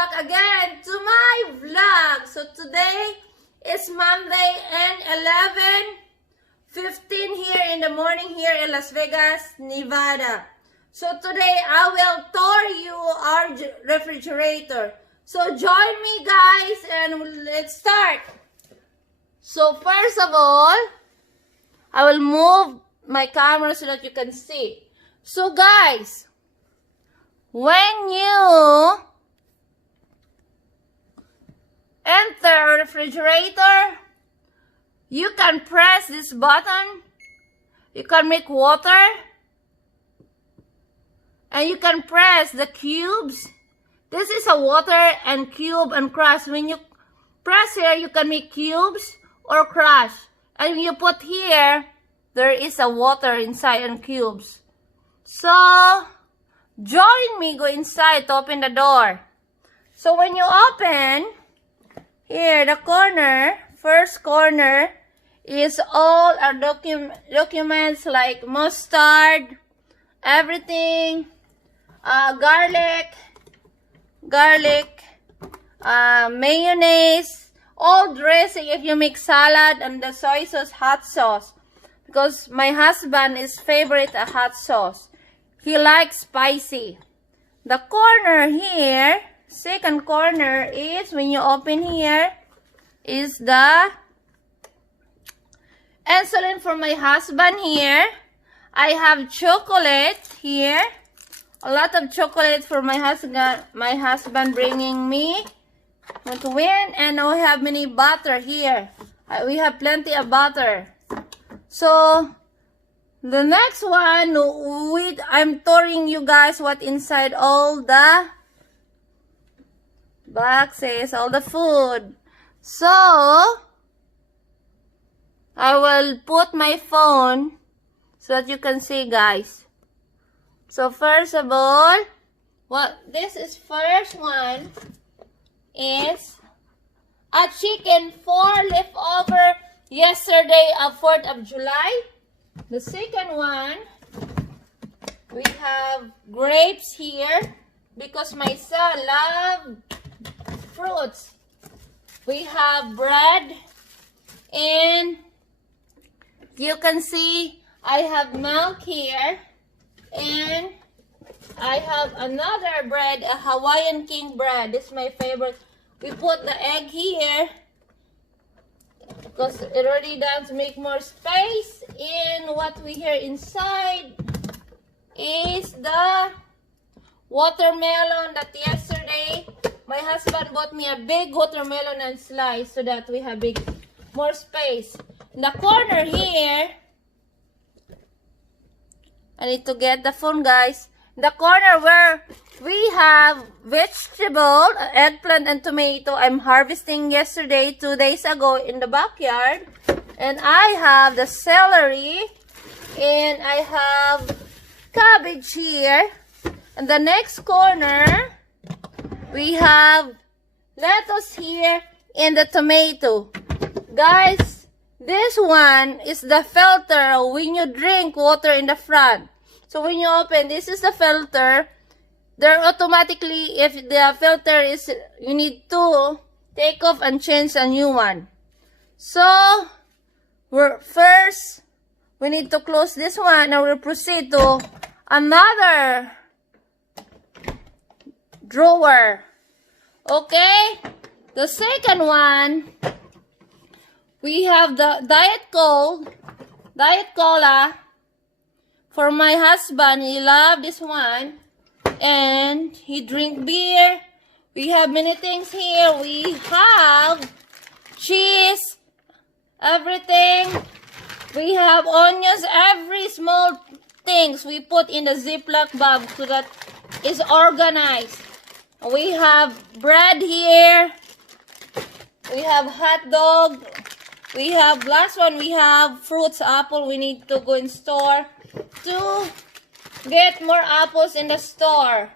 back again to my vlog. So today is Monday and 11:15 here in the morning here in Las Vegas, Nevada. So today I will tour you our refrigerator. So join me guys and let's start. So first of all, I will move my camera so that you can see. So guys, when you enter a refrigerator, you can press this button. You can make water. And you can press the cubes. This is a water and cube and crush. When you press here, you can make cubes or crush. And when you put here, there is a water inside and cubes. So, join me, go inside to open the door. So when you open, here the corner, first corner, is all our documents like mustard, everything, garlic, mayonnaise, all dressing if you make salad, and the soy sauce, hot sauce. Because my husband is favorite a hot sauce. He likes spicy. The corner here, second corner is, when you open here, is the insulin for my husband here. I have chocolate here. A lot of chocolate for my husband bringing me to win. And we have many butter here. We have plenty of butter. So, the next one, I'm touring you guys what inside all the boxes, all the food. So, I will put my phone so that you can see, guys. So, first of all, this is first one is a chicken for leftover yesterday of 4th of July. The second one, we have grapes here because my son loves fruits. We have bread, and you can see I have milk here, and I have another bread, a Hawaiian King bread. This is my favorite. We put the egg here because it already does make more space. And what we hear inside is the watermelon that yesterday my husband bought me a big watermelon and slice so that we have more space. In the corner here, I need to get the phone, guys. In the corner where we have vegetable, eggplant and tomato. I'm harvesting yesterday, 2 days ago in the backyard. And I have the celery. And I have cabbage here. And the next corner, we have lettuce here and the tomato. Guys, this one is the filter when you drink water in the front. So when you open, this is the filter. There automatically, if the filter is, you need to take off and change a new one. So, we need to close this one and we'll proceed to another drawer. Okay? The second one, we have the Diet Cola. For my husband, he loves this one. And he drink beer. We have many things here. We have cheese, everything. We have onions, every small things we put in the Ziploc bag so that it's organized. We have bread here. We have hot dog. We have last one. We have fruits, apple. We need to go in store to get more apples in the store.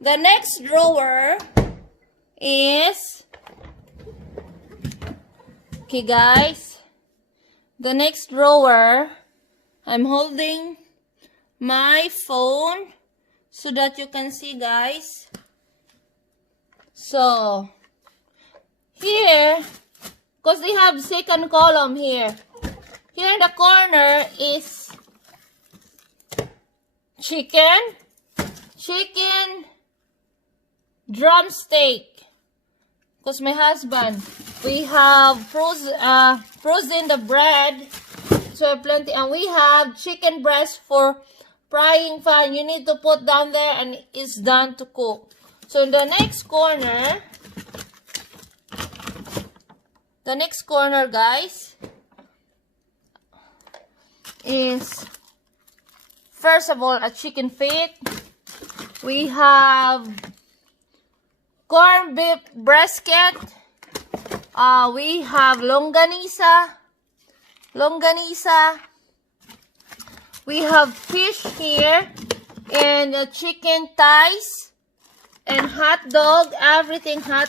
The next drawer is, okay guys, the next drawer, I'm holding my phone so that you can see, guys. So here, because they have second column here. Here in the corner is chicken drumstick. Because my husband, we have frozen the bread, so plenty, and we have chicken breast for frying pan. You need to put down there and it's done to cook. So in the next corner, guys, is first of all a chicken feet. We have corned beef brisket. We have longanisa. We have fish here and chicken thighs and hot dog. Everything hot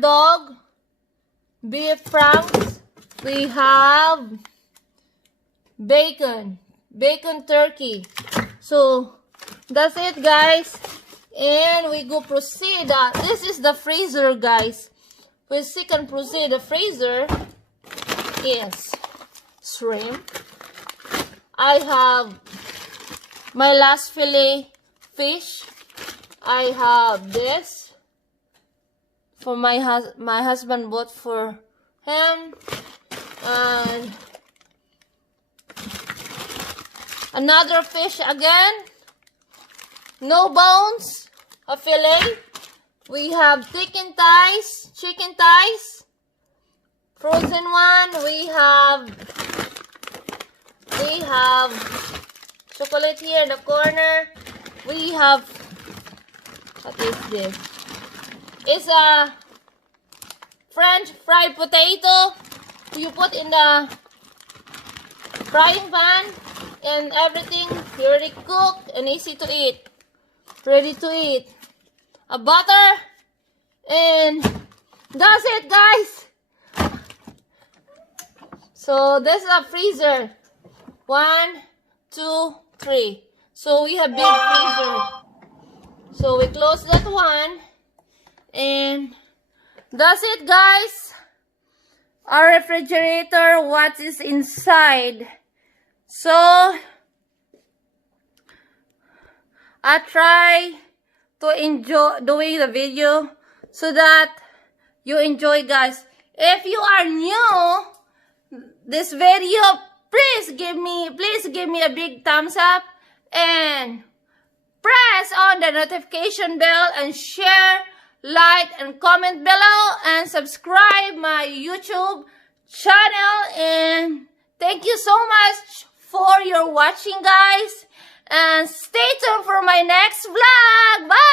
dog, beef franks. We have bacon turkey. So that's it, guys. And we go proceed. This is the freezer, guys. We can proceed. The freezer is shrimp. I have my last fillet fish. I have this for my husband bought for him, and another fish again. No bones, a fillet. We have chicken thighs, frozen one. We have chocolate here in the corner. We have, what is this? It's a French fried potato. You put in the frying pan and everything already cooked and easy to eat. Ready to eat. A butter, and that's it, guys. So this is a freezer. 1, 2, 3. So we have big freezer. So we close that one, and that's it, guys. Our refrigerator, what is inside. So I try to enjoy doing the video so that you enjoy, guys. If you are new this video, please give me a big thumbs up and press on the notification bell and share, like, and comment below, and subscribe my YouTube channel. And thank you so much for your watching, guys. And stay tuned for my next vlog. Bye!